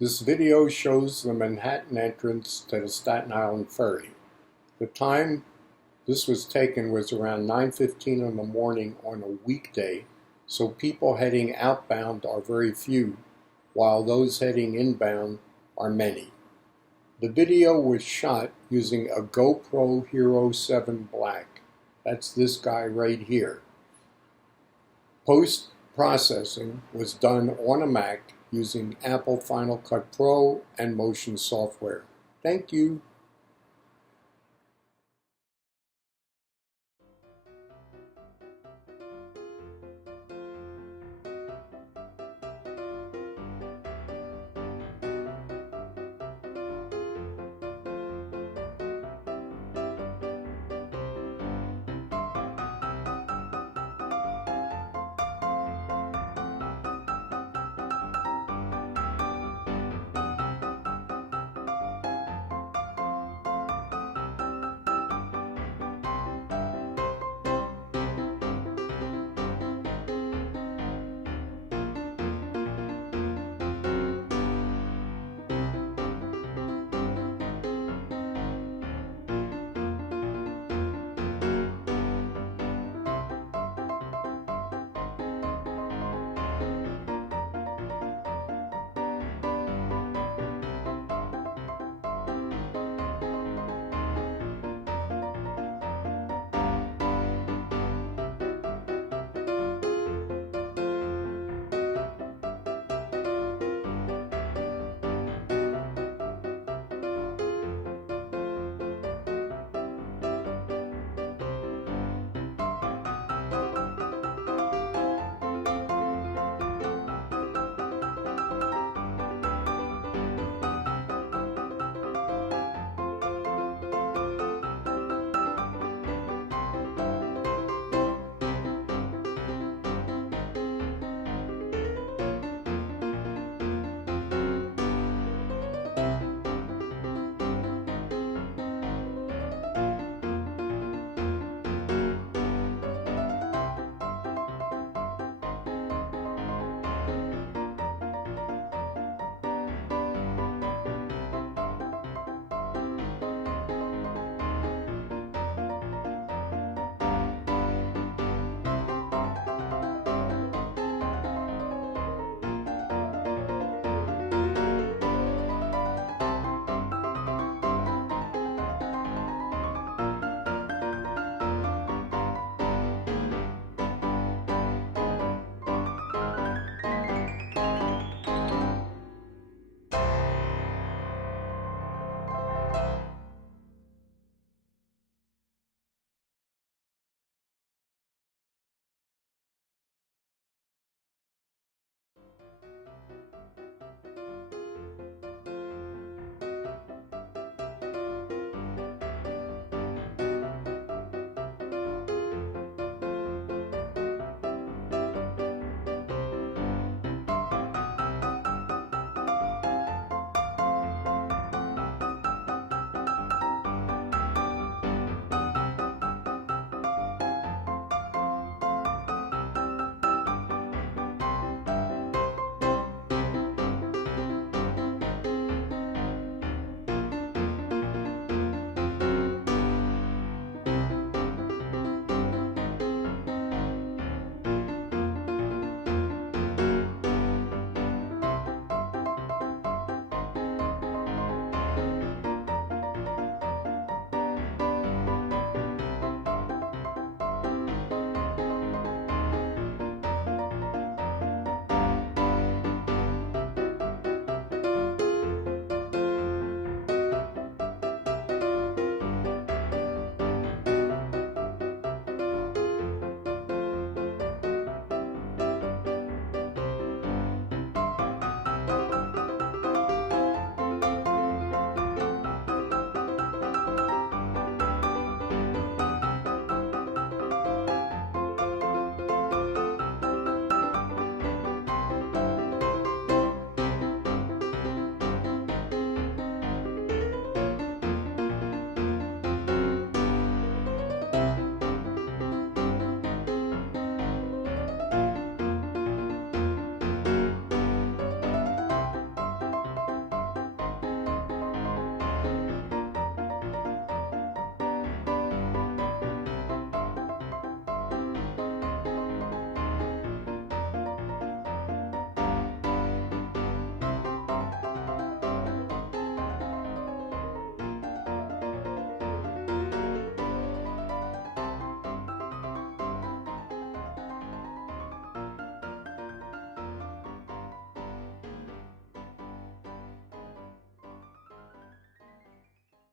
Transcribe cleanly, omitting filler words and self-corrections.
This video shows the Manhattan entrance to the Staten Island Ferry. The time this was taken was around 9:15 in the morning on a weekday, so people heading outbound are very few, while those heading inbound are many. The video was shot using a GoPro Hero 7 Black. That's this guy right here. Post-processing was done on a Mac using Apple Final Cut Pro and Motion software. Thank you.